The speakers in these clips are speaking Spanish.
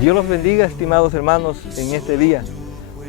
Dios los bendiga, estimados hermanos, en este día.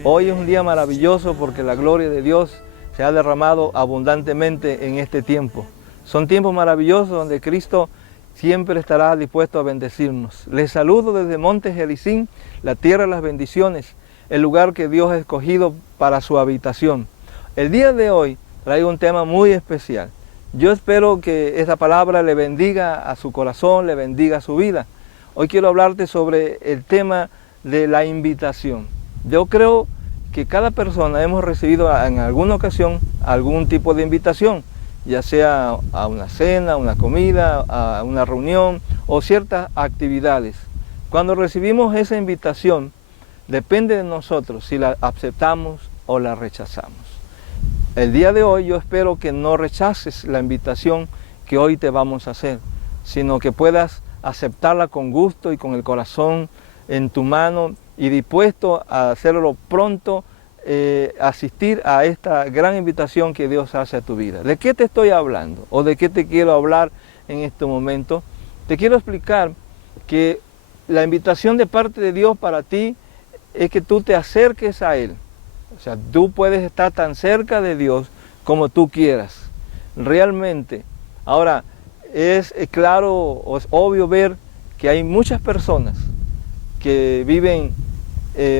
Hoy es un día maravilloso porque la gloria de Dios se ha derramado abundantemente en este tiempo. Son tiempos maravillosos donde Cristo siempre estará dispuesto a bendecirnos. Les saludo desde Monte Gerizim, la tierra de las bendiciones, el lugar que Dios ha escogido para su habitación. El día de hoy traigo un tema muy especial. Yo espero que esta palabra le bendiga a su corazón, le bendiga a su vida. Hoy quiero hablarte sobre el tema de la invitación. Yo creo que cada persona hemos recibido en alguna ocasión algún tipo de invitación, ya sea a una cena, a una comida, a una reunión o ciertas actividades. Cuando recibimos esa invitación, depende de nosotros si la aceptamos o la rechazamos. El día de hoy yo espero que no rechaces la invitación que hoy te vamos a hacer, sino que puedas aceptarla con gusto y con el corazón en tu mano y dispuesto a hacerlo pronto, asistir a esta gran invitación que Dios hace a tu vida. ¿De qué te estoy hablando? ¿O de qué te quiero hablar en este momento? Te quiero explicar que la invitación de parte de Dios para ti es que tú te acerques a Él. O sea, tú puedes estar tan cerca de Dios como tú quieras, realmente. Ahora, es claro o es obvio ver que hay muchas personas que viven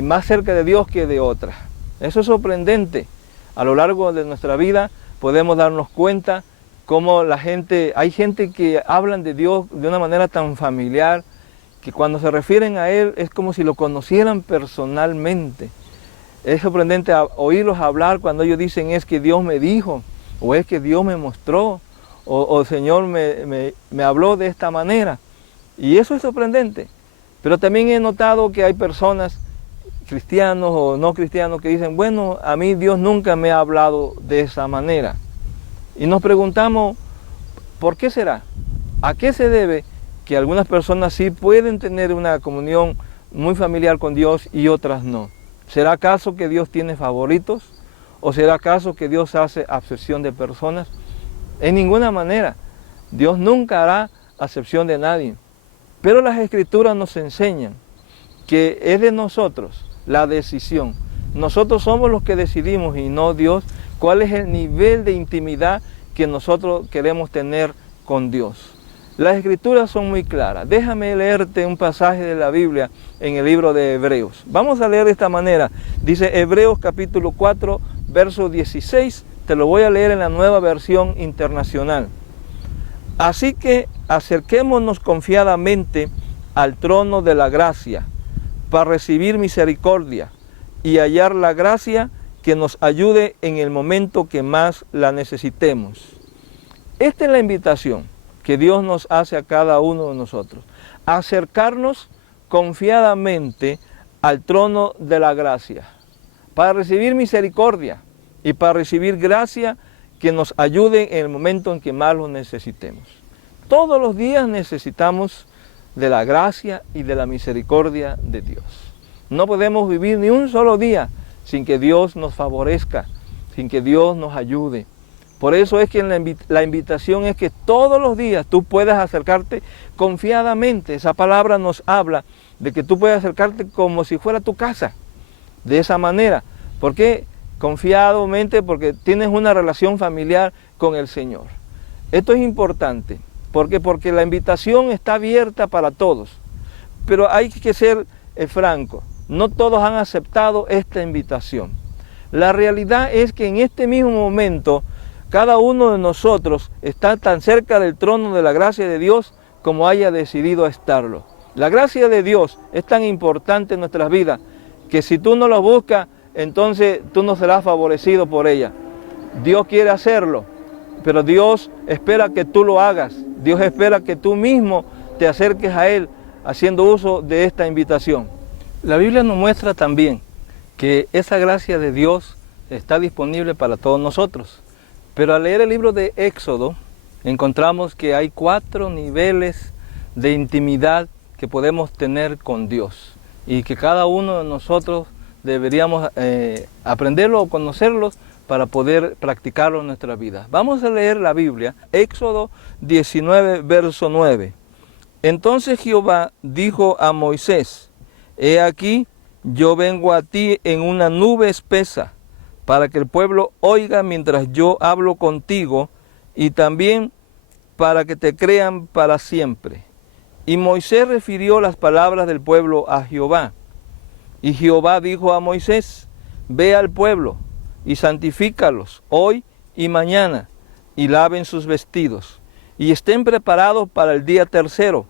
más cerca de Dios que de otras. Eso es sorprendente. A lo largo de nuestra vida podemos darnos cuenta cómo hay gente que hablan de Dios de una manera tan familiar que cuando se refieren a Él es como si lo conocieran personalmente. Es sorprendente oírlos hablar cuando ellos dicen es que Dios me dijo, o es que Dios me mostró, o el Señor me habló de esta manera. Y eso es sorprendente. Pero también he notado que hay personas, cristianos o no cristianos, que dicen, bueno, a mí Dios nunca me ha hablado de esa manera. Y nos preguntamos, ¿por qué será? ¿A qué se debe que algunas personas sí pueden tener una comunión muy familiar con Dios y otras no? ¿Será acaso que Dios tiene favoritos? ¿O será acaso que Dios hace acepción de personas? En ninguna manera. Dios nunca hará acepción de nadie. Pero las Escrituras nos enseñan que es de nosotros la decisión. Nosotros somos los que decidimos y no Dios cuál es el nivel de intimidad que nosotros queremos tener con Dios. Las Escrituras son muy claras. Déjame leerte un pasaje de la Biblia en el libro de Hebreos. Vamos a leer de esta manera. Dice Hebreos capítulo 4, verso 16. Te lo voy a leer en la Nueva Versión Internacional. Así que acerquémonos confiadamente al trono de la gracia para recibir misericordia y hallar la gracia que nos ayude en el momento que más la necesitemos. Esta es la invitación que Dios nos hace a cada uno de nosotros. Acercarnos confiadamente al trono de la gracia para recibir misericordia y para recibir gracia que nos ayude en el momento en que más lo necesitemos. Todos los días necesitamos de la gracia y de la misericordia de Dios. No podemos vivir ni un solo día sin que Dios nos favorezca, sin que Dios nos ayude. Por eso es que la invitación es que todos los días tú puedas acercarte confiadamente. Esa palabra nos habla de que tú puedes acercarte como si fuera tu casa, de esa manera. ¿Por qué? Confiadamente, porque tienes una relación familiar con el Señor. Esto es importante, porque la invitación está abierta para todos, pero hay que ser franco, no todos han aceptado esta invitación. La realidad es que en este mismo momento, cada uno de nosotros está tan cerca del trono de la gracia de Dios como haya decidido estarlo. La gracia de Dios es tan importante en nuestras vidas que si tú no la buscas, entonces tú no serás favorecido por ella. Dios quiere hacerlo, pero Dios espera que tú lo hagas. Dios espera que tú mismo te acerques a Él haciendo uso de esta invitación. La Biblia nos muestra también que esa gracia de Dios está disponible para todos nosotros. Pero al leer el libro de Éxodo, encontramos que hay 4 niveles de intimidad que podemos tener con Dios y que cada uno de nosotros deberíamos aprenderlo o conocerlos para poder practicarlo en nuestra vida. Vamos a leer la Biblia, Éxodo 19, verso 9. Entonces Jehová dijo a Moisés, he aquí, yo vengo a ti en una nube espesa, para que el pueblo oiga mientras yo hablo contigo, y también para que te crean para siempre. Y Moisés refirió las palabras del pueblo a Jehová. Y Jehová dijo a Moisés, ve al pueblo y santifícalos hoy y mañana, y laven sus vestidos, y estén preparados para el día tercero,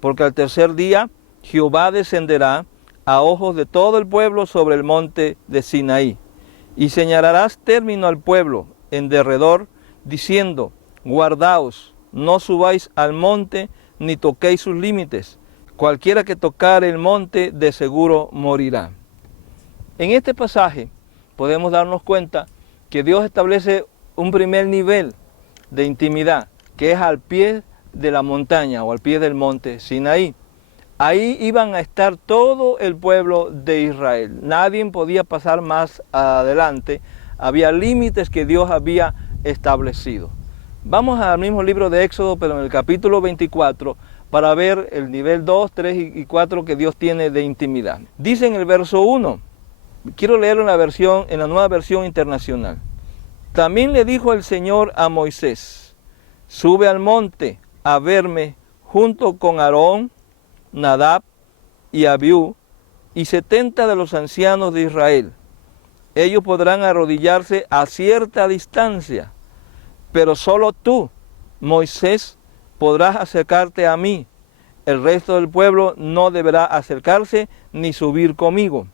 porque al tercer día Jehová descenderá a ojos de todo el pueblo sobre el monte de Sinaí. Y señalarás término al pueblo en derredor, diciendo, guardaos, no subáis al monte, ni toquéis sus límites. Cualquiera que tocare el monte, de seguro morirá. En este pasaje podemos darnos cuenta que Dios establece un primer nivel de intimidad, que es al pie de la montaña o al pie del monte Sinaí. Ahí iban a estar todo el pueblo de Israel. Nadie podía pasar más adelante. Había límites que Dios había establecido. Vamos al mismo libro de Éxodo, pero en el capítulo 24, para ver el nivel 2, 3 y 4 que Dios tiene de intimidad. Dice en el verso 1, quiero leerlo en la nueva versión internacional. También le dijo el Señor a Moisés, sube al monte a verme junto con Aarón, Nadab y Abiú, y 70 de los ancianos de Israel. Ellos podrán arrodillarse a cierta distancia, pero solo tú, Moisés, podrás acercarte a mí. El resto del pueblo no deberá acercarse ni subir conmigo.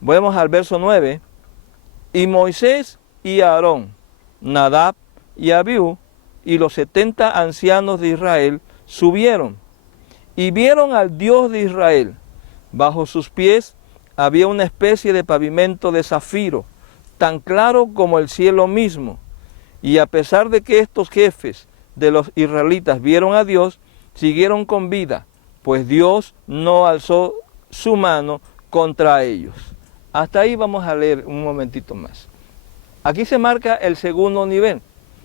Vamos al verso 9. Y Moisés y Aarón, Nadab y Abiú, y los 70 ancianos de Israel subieron y vieron al Dios de Israel. Bajo sus pies había una especie de pavimento de zafiro, tan claro como el cielo mismo. Y a pesar de que estos jefes de los israelitas vieron a Dios, siguieron con vida, pues Dios no alzó su mano contra ellos. Hasta ahí vamos a leer un momentito más. Aquí se marca el segundo nivel.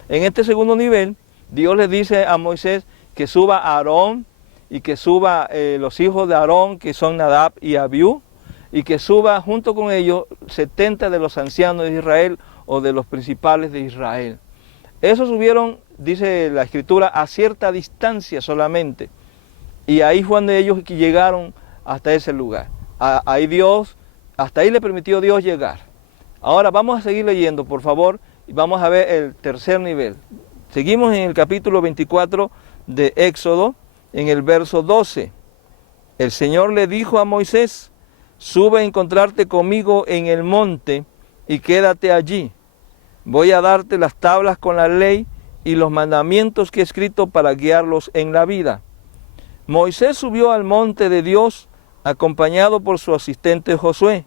En este segundo nivel, Dios le dice a Moisés que suba a Aarón y que suba los hijos de Aarón, que son Nadab y Abiú, y que suba junto con ellos 70 de los ancianos de Israel o de los principales de Israel. Esos subieron, dice la Escritura, a cierta distancia solamente. Y ahí fue donde ellos llegaron hasta ese lugar. Hasta ahí le permitió Dios llegar. Ahora vamos a seguir leyendo, por favor, y vamos a ver el tercer nivel. Seguimos en el capítulo 24 de Éxodo, en el verso 12. El Señor le dijo a Moisés, sube a encontrarte conmigo en el monte y quédate allí. Voy a darte las tablas con la ley y los mandamientos que he escrito para guiarlos en la vida. Moisés subió al monte de Dios acompañado por su asistente Josué,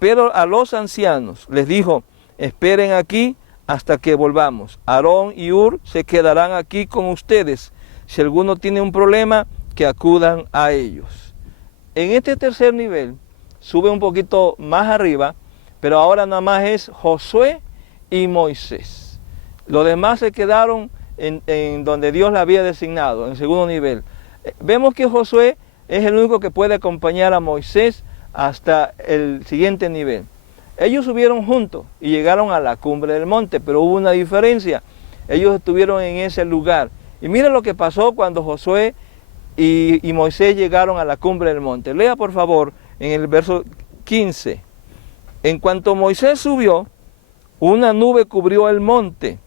pero a los ancianos les dijo, esperen aquí hasta que volvamos. Aarón y Hur se quedarán aquí con ustedes. Si alguno tiene un problema, que acudan a ellos. En este tercer nivel, sube un poquito más arriba, pero ahora nada más es Josué y Moisés. Los demás se quedaron en donde Dios la había designado, en el segundo nivel. Vemos que Josué es el único que puede acompañar a Moisés hasta el siguiente nivel. Ellos subieron juntos y llegaron a la cumbre del monte, pero hubo una diferencia. Ellos estuvieron en ese lugar. Y mira lo que pasó cuando Josué y Moisés llegaron a la cumbre del monte. Lea por favor en el verso 15. En cuanto Moisés subió, una nube cubrió el monte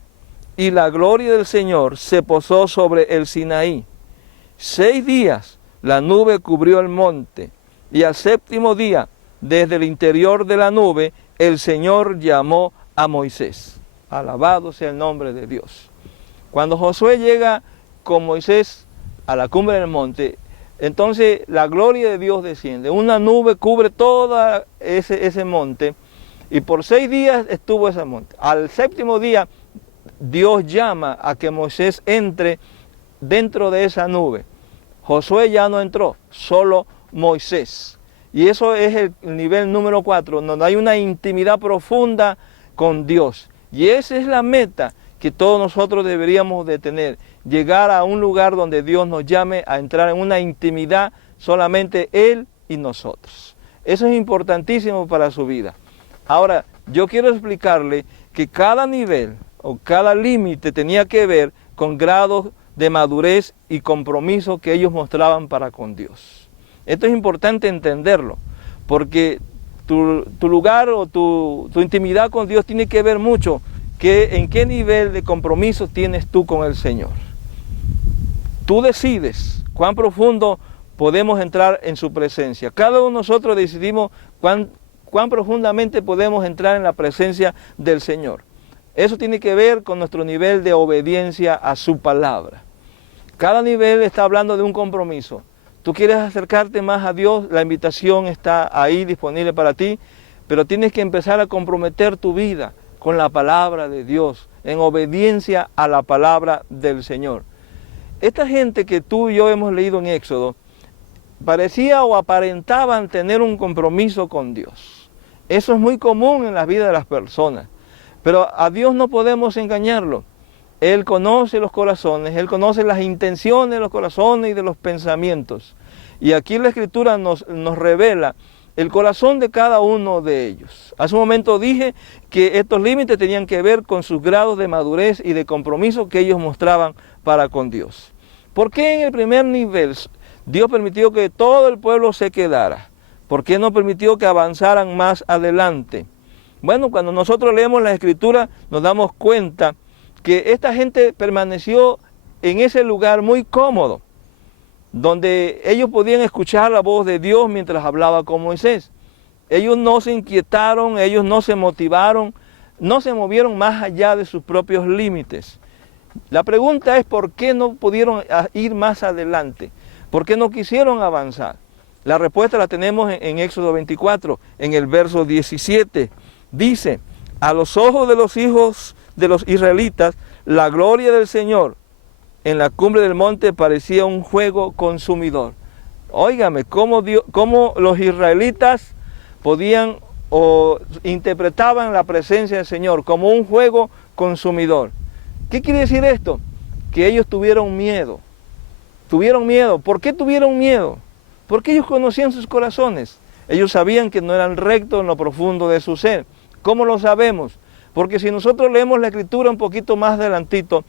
y la gloria del Señor se posó sobre el Sinaí. 6 días la nube cubrió el monte y al séptimo día, desde el interior de la nube, el Señor llamó a Moisés. Alabado sea el nombre de Dios. Cuando Josué llega con Moisés a la cumbre del monte, entonces la gloria de Dios desciende. Una nube cubre todo ese monte y por 6 días estuvo ese monte. Al séptimo día, Dios llama a que Moisés entre dentro de esa nube. Josué ya no entró, solo Moisés. Y eso es el nivel número 4, donde hay una intimidad profunda con Dios. Y esa es la meta que todos nosotros deberíamos de tener. Llegar a un lugar donde Dios nos llame a entrar en una intimidad solamente Él y nosotros. Eso es importantísimo para su vida. Ahora, yo quiero explicarle que cada nivel o cada límite tenía que ver con grados de madurez y compromiso que ellos mostraban para con Dios. Esto es importante entenderlo, porque tu lugar o tu intimidad con Dios tiene que ver mucho en qué nivel de compromiso tienes tú con el Señor. Tú decides cuán profundo podemos entrar en su presencia. Cada uno de nosotros decidimos cuán profundamente podemos entrar en la presencia del Señor. Eso tiene que ver con nuestro nivel de obediencia a su palabra. Cada nivel está hablando de un compromiso. Tú quieres acercarte más a Dios, la invitación está ahí disponible para ti, pero tienes que empezar a comprometer tu vida con la palabra de Dios, en obediencia a la palabra del Señor. Esta gente que tú y yo hemos leído en Éxodo, parecía o aparentaban tener un compromiso con Dios. Eso es muy común en la vida de las personas, pero a Dios no podemos engañarlo. Él conoce los corazones, Él conoce las intenciones de los corazones y de los pensamientos. Y aquí la Escritura nos revela el corazón de cada uno de ellos. Hace un momento dije que estos límites tenían que ver con sus grados de madurez y de compromiso que ellos mostraban para con Dios. ¿Por qué en el primer nivel Dios permitió que todo el pueblo se quedara? ¿Por qué no permitió que avanzaran más adelante? Bueno, cuando nosotros leemos la Escritura nos damos cuenta que esta gente permaneció en ese lugar muy cómodo, donde ellos podían escuchar la voz de Dios mientras hablaba con Moisés. Ellos no se inquietaron, ellos no se motivaron, no se movieron más allá de sus propios límites. La pregunta es ¿por qué no pudieron ir más adelante? ¿Por qué no quisieron avanzar? La respuesta la tenemos en Éxodo 24, en el verso 17. Dice, a los ojos de los hijos de los israelitas, la gloria del Señor en la cumbre del monte parecía un fuego consumidor. Óigame, cómo los israelitas podían o interpretaban la presencia del Señor como un fuego consumidor. ¿Qué quiere decir esto? Que ellos tuvieron miedo. Tuvieron miedo. ¿Por qué tuvieron miedo? Porque ellos conocían sus corazones. Ellos sabían que no eran rectos en lo profundo de su ser. ¿Cómo lo sabemos? Porque si nosotros leemos la Escritura un poquito más adelantito,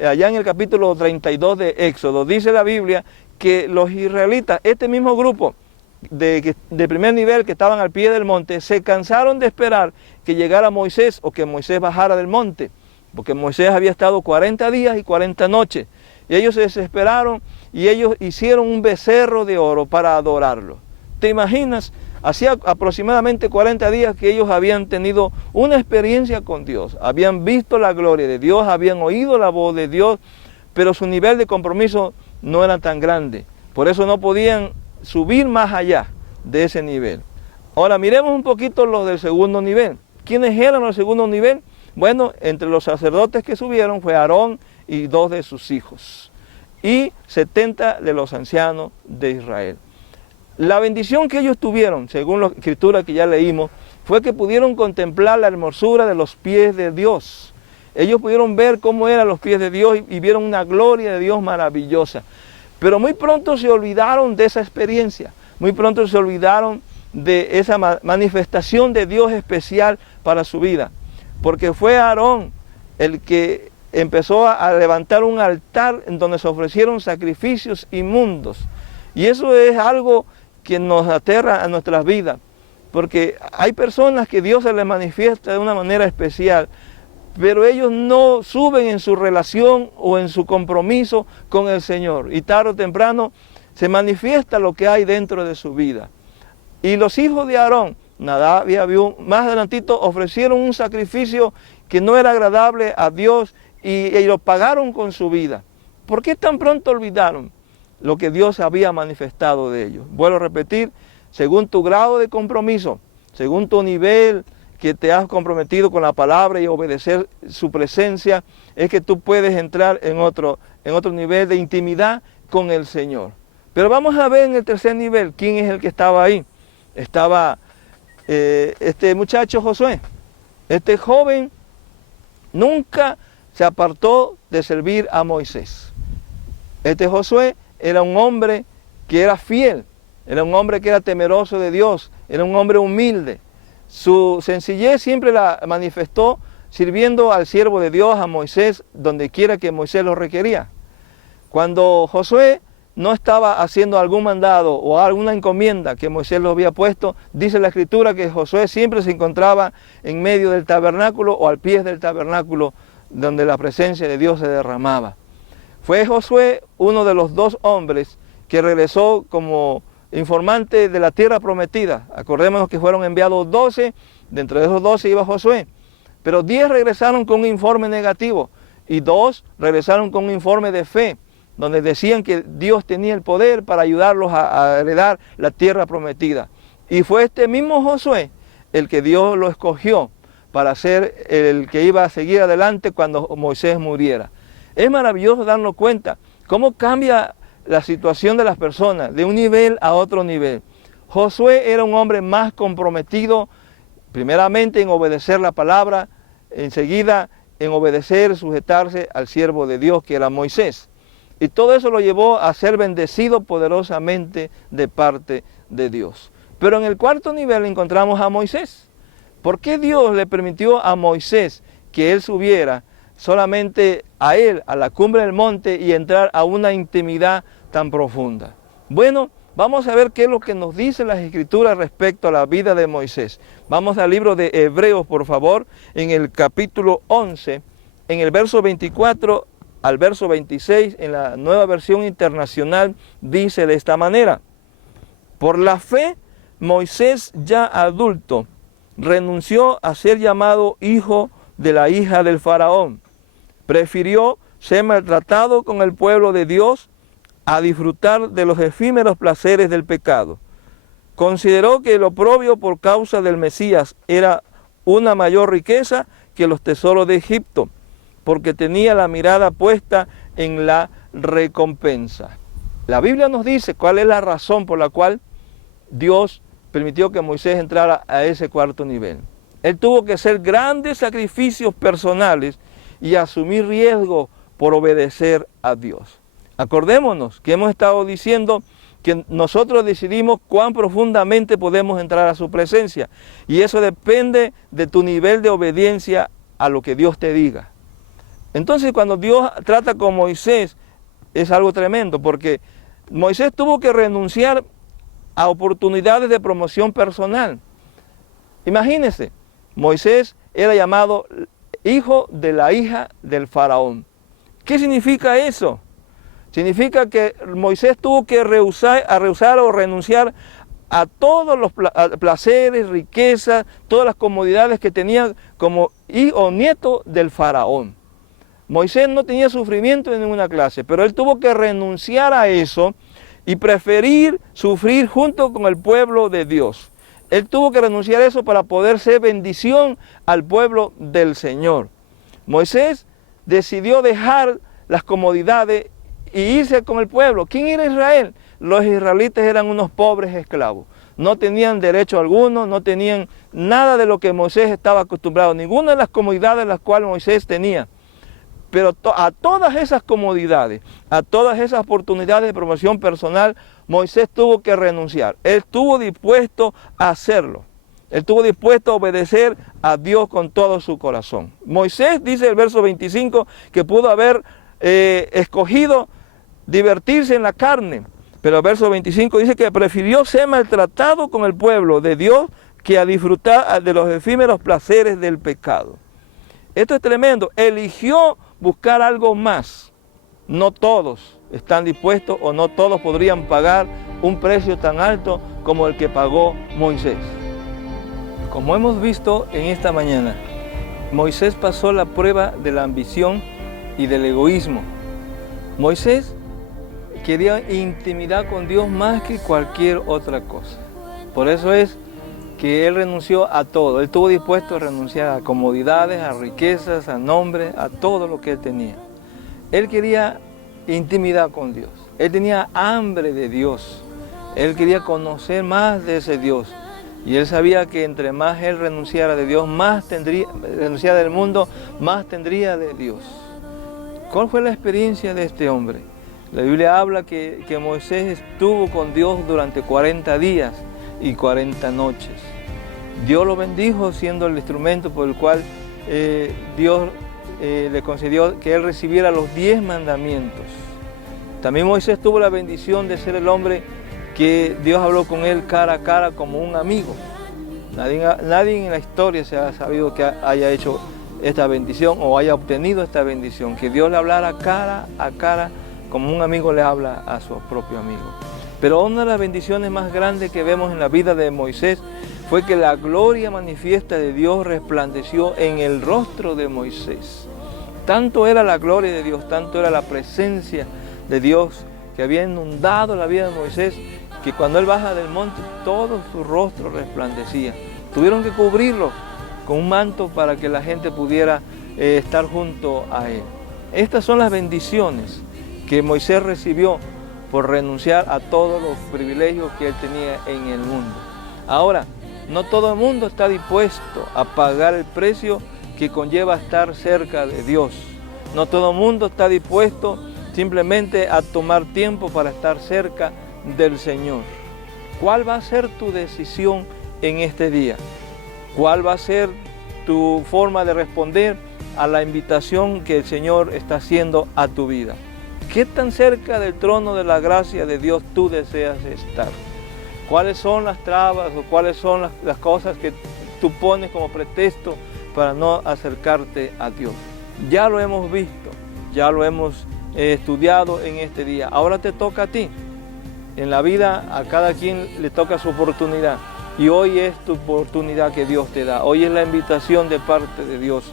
allá en el capítulo 32 de Éxodo, dice la Biblia que los israelitas, este mismo grupo de primer nivel que estaban al pie del monte, se cansaron de esperar que llegara Moisés o que Moisés bajara del monte, porque Moisés había estado 40 días y 40 noches. Y ellos se desesperaron y ellos hicieron un becerro de oro para adorarlo. ¿Te imaginas? Hacía aproximadamente 40 días que ellos habían tenido una experiencia con Dios, habían visto la gloria de Dios, habían oído la voz de Dios, pero su nivel de compromiso no era tan grande. Por eso no podían subir más allá de ese nivel. Ahora miremos un poquito los del segundo nivel. ¿Quiénes eran los del segundo nivel? Bueno, entre los sacerdotes que subieron fue Aarón y 2 de sus hijos, y 70 de los ancianos de Israel. La bendición que ellos tuvieron, según la Escritura que ya leímos, fue que pudieron contemplar la hermosura de los pies de Dios. Ellos pudieron ver cómo eran los pies de Dios y vieron una gloria de Dios maravillosa. Pero muy pronto se olvidaron de esa experiencia, muy pronto se olvidaron de esa manifestación de Dios especial para su vida. Porque fue Aarón el que empezó a levantar un altar en donde se ofrecieron sacrificios inmundos. Y eso es algo que nos aterra a nuestras vidas, porque hay personas que Dios se les manifiesta de una manera especial, pero ellos no suben en su relación o en su compromiso con el Señor, y tarde o temprano se manifiesta lo que hay dentro de su vida. Y los hijos de Aarón, Nadab y Abiú, más adelantito ofrecieron un sacrificio que no era agradable a Dios y lo pagaron con su vida. ¿Por qué tan pronto olvidaron lo que Dios había manifestado de ellos? Vuelvo a repetir, según tu grado de compromiso, según tu nivel que te has comprometido con la palabra y obedecer su presencia, es que tú puedes entrar en otro nivel de intimidad con el Señor. Pero vamos a ver en el tercer nivel, ¿quién es el que estaba ahí? Estaba este muchacho Josué. Este joven nunca se apartó de servir a Moisés. Este Josué era un hombre que era fiel Era un hombre que era temeroso de Dios, era un hombre humilde. Su sencillez siempre la manifestó sirviendo al siervo de Dios, a Moisés, donde quiera que Moisés lo requería. Cuando Josué no estaba haciendo algún mandado o alguna encomienda que Moisés lo había puesto, dice la Escritura que Josué siempre se encontraba en medio del tabernáculo o al pie del tabernáculo donde la presencia de Dios se derramaba. Fue Josué uno de los 2 hombres que regresó como informante de la tierra prometida. Acordémonos que fueron enviados 12, dentro de esos 12 iba Josué, pero 10 regresaron con un informe negativo y 2 regresaron con un informe de fe, donde decían que Dios tenía el poder para ayudarlos a heredar la tierra prometida. Y fue este mismo Josué el que Dios lo escogió para ser el que iba a seguir adelante cuando Moisés muriera. Es maravilloso darnos cuenta cómo cambia la situación de las personas de un nivel a otro nivel. Josué era un hombre más comprometido, primeramente en obedecer la palabra, enseguida en obedecer, sujetarse al siervo de Dios que era Moisés. Y todo eso lo llevó a ser bendecido poderosamente de parte de Dios. Pero en el 4.º nivel encontramos a Moisés. ¿Por qué Dios le permitió a Moisés que él subiera solamente a él, a la cumbre del monte y entrar a una intimidad tan profunda? Bueno, vamos a ver qué es lo que nos dicen las Escrituras respecto a la vida de Moisés. Vamos al libro de Hebreos, por favor, en el capítulo 11, en el verso 24 al verso 26, en la Nueva Versión Internacional, dice de esta manera: por la fe, Moisés, ya adulto, renunció a ser llamado hijo de la hija del faraón. Prefirió ser maltratado con el pueblo de Dios a disfrutar de los efímeros placeres del pecado. Consideró que el oprobio por causa del Mesías era una mayor riqueza que los tesoros de Egipto, porque tenía la mirada puesta en la recompensa. La Biblia nos dice cuál es la razón por la cual Dios permitió que Moisés entrara a ese 4.º nivel. Él tuvo que hacer grandes sacrificios personales y asumir riesgos por obedecer a Dios. Acordémonos que hemos estado diciendo que nosotros decidimos cuán profundamente podemos entrar a su presencia, y eso depende de tu nivel de obediencia a lo que Dios te diga. Entonces, cuando Dios trata con Moisés, es algo tremendo, porque Moisés tuvo que renunciar a oportunidades de promoción personal. Imagínense, Moisés era llamado hijo de la hija del faraón. ¿Qué significa eso? Significa que Moisés tuvo que rehusar o renunciar a todos los placeres, riquezas, todas las comodidades que tenía como hijo o nieto del faraón. Moisés no tenía sufrimiento de ninguna clase, pero él tuvo que renunciar a eso y preferir sufrir junto con el pueblo de Dios. Él tuvo que renunciar a eso para poder ser bendición al pueblo del Señor. Moisés decidió dejar las comodidades y irse con el pueblo. ¿Quién era Israel? Los israelitas eran unos pobres esclavos. No tenían derecho alguno, no tenían nada de lo que Moisés estaba acostumbrado, ninguna de las comodidades las cuales Moisés tenía. Pero a todas esas comodidades, a todas esas oportunidades de promoción personal, Moisés tuvo que renunciar. Él estuvo dispuesto a hacerlo. Él estuvo dispuesto a obedecer a Dios con todo su corazón. Moisés, dice el verso 25, que pudo haber escogido divertirse en la carne. Pero el verso 25 dice que prefirió ser maltratado con el pueblo de Dios que a disfrutar de los efímeros placeres del pecado. Esto es tremendo. Eligió buscar algo más. No todos están dispuestos o no todos podrían pagar un precio tan alto como el que pagó Moisés. Como hemos visto en esta mañana, Moisés pasó la prueba de la ambición y del egoísmo. Moisés quería intimidad con Dios más que cualquier otra cosa. Por eso es que él renunció a todo. Él estuvo dispuesto a renunciar a comodidades, a riquezas, a nombres, a todo lo que él tenía. Él quería intimidad con Dios. Él tenía hambre de Dios. Él quería conocer más de ese Dios. Y él sabía que entre más él renunciara de Dios, renunciara del mundo, más tendría de Dios. ¿Cuál fue la experiencia de este hombre? La Biblia habla que Moisés estuvo con Dios durante 40 días y 40 noches. Dios lo bendijo siendo el instrumento por el cual Dios le concedió que él recibiera los 10 mandamientos. También Moisés tuvo la bendición de ser el hombre que Dios habló con él cara a cara como un amigo. Nadie en la historia se ha sabido que haya hecho esta bendición o haya obtenido esta bendición, que Dios le hablara cara a cara como un amigo le habla a su propio amigo. Pero una de las bendiciones más grandes que vemos en la vida de Moisés fue que la gloria manifiesta de Dios resplandeció en el rostro de Moisés. Tanto era la gloria de Dios, tanto era la presencia de Dios que había inundado la vida de Moisés, que cuando él baja del monte todo su rostro resplandecía. Tuvieron que cubrirlo con un manto para que la gente pudiera estar junto a él. Estas son las bendiciones que Moisés recibió por renunciar a todos los privilegios que él tenía en el mundo. Ahora, no todo el mundo está dispuesto a pagar el precio que conlleva estar cerca de Dios. No todo el mundo está dispuesto simplemente a tomar tiempo para estar cerca del Señor. ¿Cuál va a ser tu decisión en este día? ¿Cuál va a ser tu forma de responder a la invitación que el Señor está haciendo a tu vida? ¿Qué tan cerca del trono de la gracia de Dios tú deseas estar? ¿Cuáles son las trabas o cuáles son las cosas que tú pones como pretexto para no acercarte a Dios? Ya lo hemos visto, ya lo hemos estudiado en este día. Ahora te toca a ti. En la vida a cada quien le toca su oportunidad. Y hoy es tu oportunidad que Dios te da. Hoy es la invitación de parte de Dios.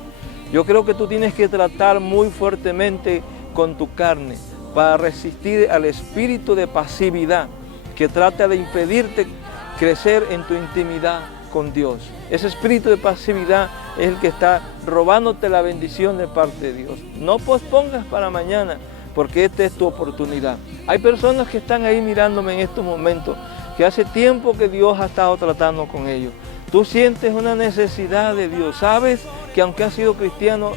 Yo creo que tú tienes que tratar muy fuertemente con tu carne para resistir al espíritu de pasividad que trata de impedirte crecer en tu intimidad con Dios. Ese espíritu de pasividad es el que está robándote la bendición de parte de Dios. No pospongas para mañana, porque esta es tu oportunidad. Hay personas que están ahí mirándome en estos momentos, que hace tiempo que Dios ha estado tratando con ellos. Tú sientes una necesidad de Dios. Sabes que aunque has sido cristiano,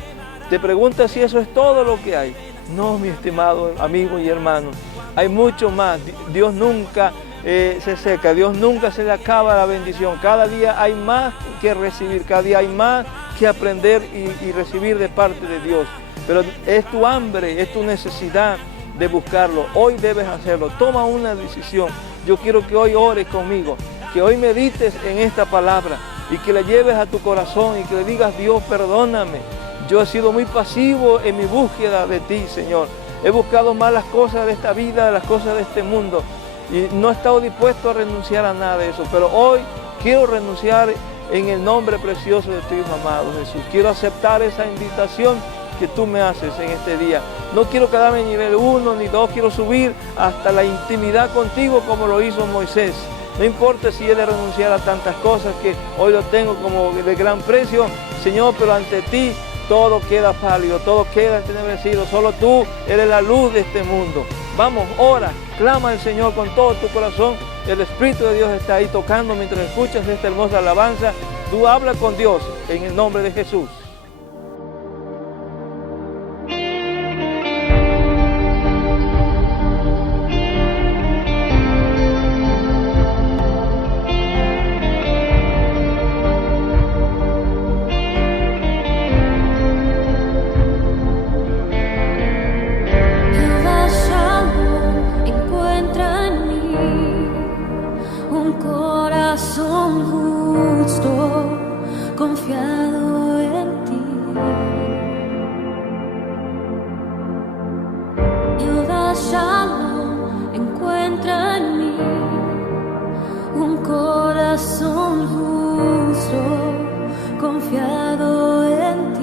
te preguntas si eso es todo lo que hay. No, mi estimado amigo y hermano, hay mucho más. Dios nunca se seca, Dios nunca se le acaba la bendición. Cada día hay más que recibir, cada día hay más que aprender y recibir de parte de Dios. Pero es tu hambre, es tu necesidad de buscarlo. Hoy debes hacerlo. Toma una decisión. Yo quiero que hoy ores conmigo, que hoy medites en esta palabra y que la lleves a tu corazón y que le digas: Dios, perdóname. Yo he sido muy pasivo en mi búsqueda de ti, Señor. He buscado más las cosas de esta vida, las cosas de este mundo, y no he estado dispuesto a renunciar a nada de eso. Pero hoy quiero renunciar en el nombre precioso de tu Hijo amado Jesús. Quiero aceptar esa invitación que tú me haces en este día. No quiero quedarme en nivel 1 ni 2, quiero subir hasta la intimidad contigo como lo hizo Moisés. No importa si he de renunciar a tantas cosas que hoy lo tengo como de gran precio, Señor, pero ante ti todo queda pálido, todo queda entenebrecido. Solo tú eres la luz de este mundo. Vamos, ora, clama al Señor con todo tu corazón. El Espíritu de Dios está ahí tocando mientras escuchas esta hermosa alabanza. Tú habla con Dios en el nombre de Jesús. Confiado en ti, Jehová Shalom encuentra en mí un corazón justo, confiado en ti.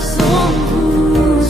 Son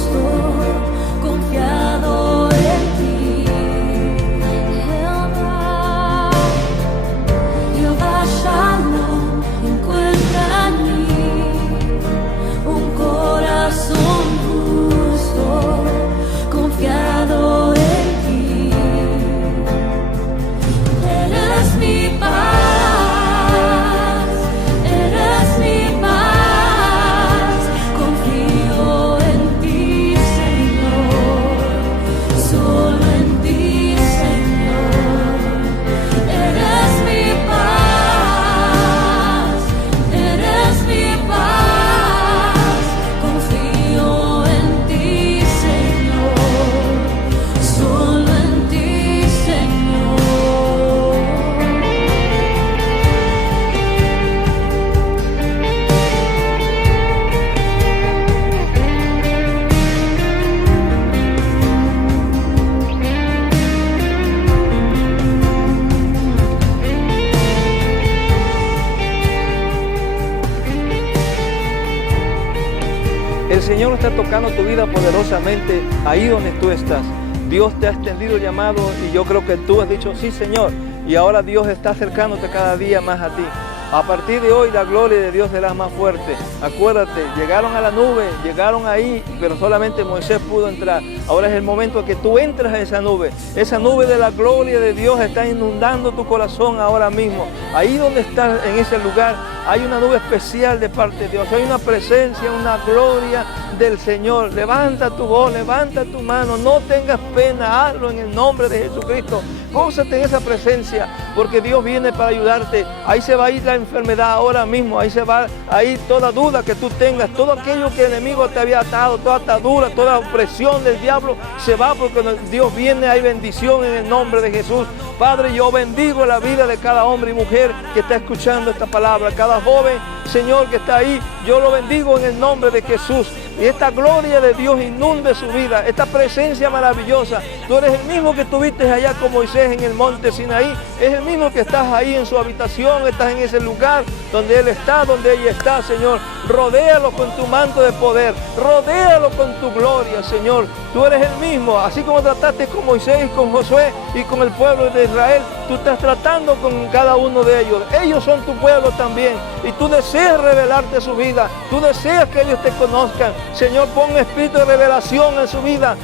Señor está tocando tu vida poderosamente ahí donde tú estás. Dios te ha extendido el llamado y yo creo que tú has dicho, sí, Señor. Y ahora Dios está acercándote cada día más a ti. A partir de hoy la gloria de Dios será más fuerte. Acuérdate, llegaron a la nube, llegaron ahí, pero solamente Moisés pudo entrar. Ahora es el momento que tú entres a esa nube. Esa nube de la gloria de Dios está inundando tu corazón ahora mismo. Ahí donde estás, en ese lugar, hay una nube especial de parte de Dios. Hay una presencia, una gloria del Señor. Levanta tu voz, levanta tu mano, no tengas pena, hazlo en el nombre de Jesucristo. Gózate en esa presencia, porque Dios viene para ayudarte. Ahí se va a ir la enfermedad ahora mismo, ahí se va a ir toda duda que tú tengas, todo aquello que el enemigo te había atado, toda atadura, toda opresión del diablo, se va porque Dios viene, hay bendición en el nombre de Jesús. Padre, yo bendigo la vida de cada hombre y mujer que está escuchando esta palabra, cada joven, Señor, que está ahí, yo lo bendigo en el nombre de Jesús. Y esta gloria de Dios inunde su vida, esta presencia maravillosa. Tú eres el mismo que estuviste allá con Moisés en el monte Sinaí, es el mismo que estás ahí en su habitación, estás en ese lugar donde Él está, donde ella está, Señor. Rodéalo con tu manto de poder, rodéalo con tu gloria, Señor. Tú eres el mismo, así como trataste con Moisés y con Josué y con el pueblo de Israel, tú estás tratando con cada uno de ellos. Ellos son tu pueblo también y tú deseas revelarte su vida, tú deseas que ellos te conozcan. Señor, pon un espíritu de revelación en su vida.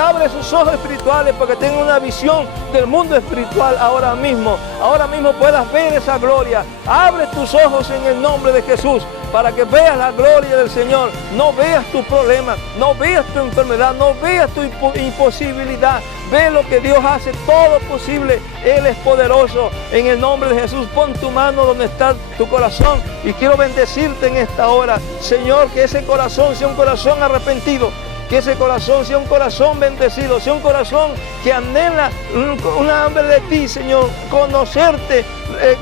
Abre sus ojos espirituales para que tengan una visión del mundo espiritual ahora mismo. Ahora mismo puedas ver esa gloria. Abre tus ojos en el nombre de Jesús para que veas la gloria del Señor. No veas tus problemas, no veas tu enfermedad, no veas tu imposibilidad. Ve lo que Dios hace, todo posible. Él es poderoso. En el nombre de Jesús, pon tu mano donde está tu corazón y quiero bendecirte en esta hora. Señor, que ese corazón sea un corazón arrepentido. Que ese corazón sea un corazón bendecido, sea un corazón que anhela una hambre de ti, Señor, conocerte,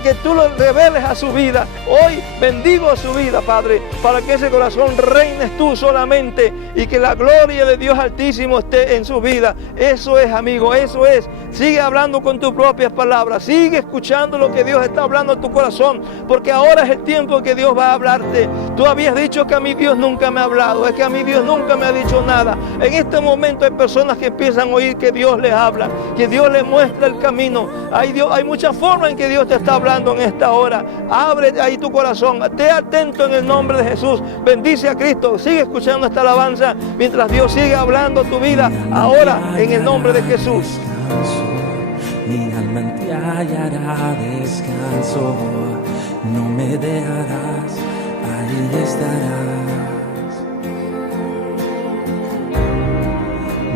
que tú lo reveles a su vida. Hoy bendigo a su vida, Padre, para que ese corazón reines tú solamente y que la gloria de Dios Altísimo esté en su vida. Eso es, amigo, eso es. Sigue hablando con tus propias palabras, sigue escuchando lo que Dios está hablando a tu corazón, porque ahora es el tiempo que Dios va a hablarte. Tú habías dicho que a mí Dios nunca me ha hablado, es que a mí Dios nunca me ha dicho nada. En este momento hay personas que empiezan a oír que Dios les habla, que Dios les muestra el camino. Hay muchas formas en que Dios te está hablando en esta hora. Abre ahí tu corazón, esté atento en el nombre de Jesús. Bendice a Cristo, sigue escuchando esta alabanza mientras Dios sigue hablando tu vida ahora en el nombre de Jesús. Mi alma en ti hallará descanso, no me dejarás, ahí estarás.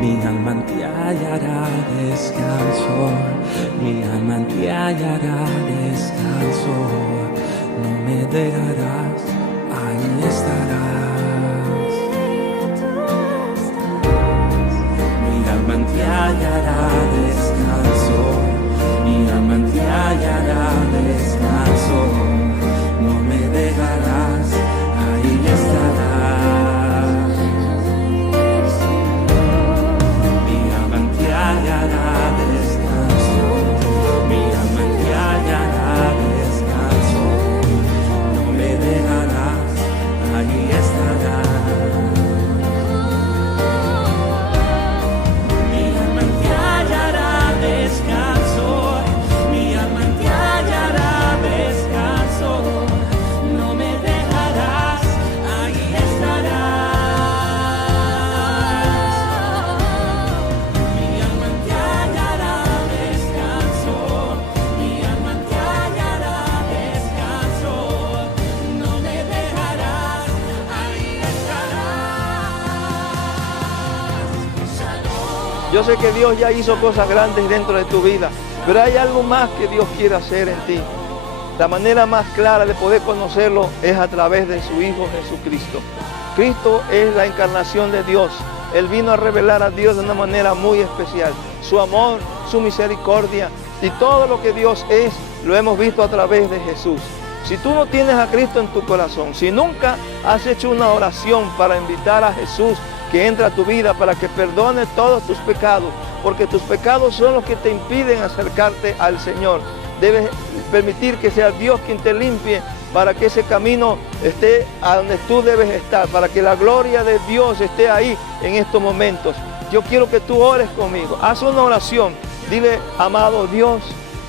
Mi alma en ti hallará descanso, mi alma en ti hallará descanso, no me dejarás, ahí estarás. Mi alma en ti hallará descanso, mi alma en ti hallará descanso, no me dejarás, ahí estarás. Hallará descanso, mi alma en ti hallará descanso, no me dejarás, allí estarás. Mi alma en ti hallará descanso, mi alma en ti hallará descanso, no me dejarás, allí estarás. Yo sé que Dios ya hizo cosas grandes dentro de tu vida, pero hay algo más que Dios quiere hacer en ti. La manera más clara de poder conocerlo es a través de su Hijo Jesucristo. Cristo es la encarnación de Dios. Él vino a revelar a Dios de una manera muy especial. Su amor, su misericordia y todo lo que Dios es, lo hemos visto a través de Jesús. Si tú no tienes a Cristo en tu corazón, si nunca has hecho una oración para invitar a Jesús que entre a tu vida para que perdone todos tus pecados, porque tus pecados son los que te impiden acercarte al Señor. Debes permitir que sea Dios quien te limpie para que ese camino esté a donde tú debes estar, para que la gloria de Dios esté ahí en estos momentos. Yo quiero que tú ores conmigo. Haz una oración. Dile, amado Dios,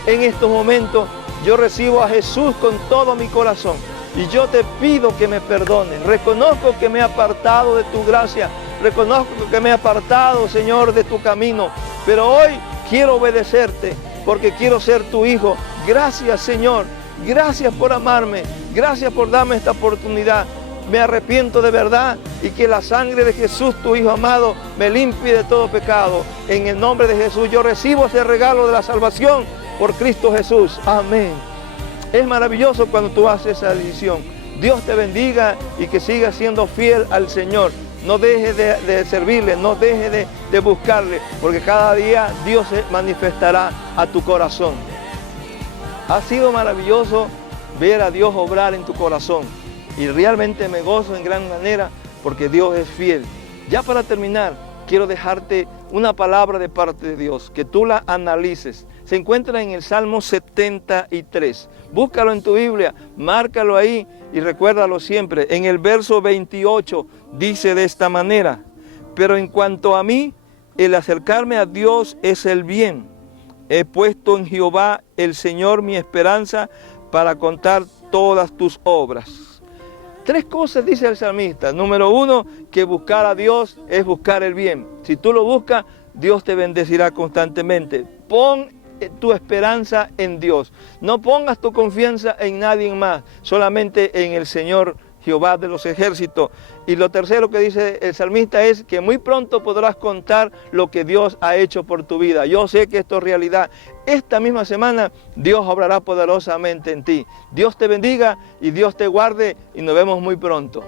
en estos momentos yo recibo a Jesús con todo mi corazón. Y yo te pido que me perdones. Reconozco que me he apartado de tu gracia. Reconozco que me he apartado, Señor, de tu camino. Pero hoy quiero obedecerte porque quiero ser tu hijo. Gracias, Señor. Gracias por amarme. Gracias por darme esta oportunidad. Me arrepiento de verdad y que la sangre de Jesús, tu Hijo amado, me limpie de todo pecado. En el nombre de Jesús yo recibo ese regalo de la salvación por Cristo Jesús. Amén. Es maravilloso cuando tú haces esa decisión. Dios te bendiga y que sigas siendo fiel al Señor. No dejes de servirle, no dejes de buscarle, porque cada día Dios se manifestará a tu corazón. Ha sido maravilloso ver a Dios obrar en tu corazón y realmente me gozo en gran manera porque Dios es fiel. Ya para terminar, quiero dejarte una palabra de parte de Dios, que tú la analices. Se encuentra en el Salmo 73. Búscalo en tu Biblia, márcalo ahí y recuérdalo siempre. En el verso 28 dice de esta manera: pero en cuanto a mí, el acercarme a Dios es el bien. He puesto en Jehová el Señor mi esperanza para contar todas tus obras. 3 cosas dice el salmista. Número 1, que buscar a Dios es buscar el bien. Si tú lo buscas, Dios te bendecirá constantemente. Pon tu esperanza en Dios. No pongas tu confianza en nadie más, solamente en el Señor Jehová de los ejércitos. Y lo tercero que dice el salmista es que muy pronto podrás contar lo que Dios ha hecho por tu vida. Yo sé que esto es realidad. Esta misma semana Dios obrará poderosamente en ti. Dios te bendiga y Dios te guarde y nos vemos muy pronto.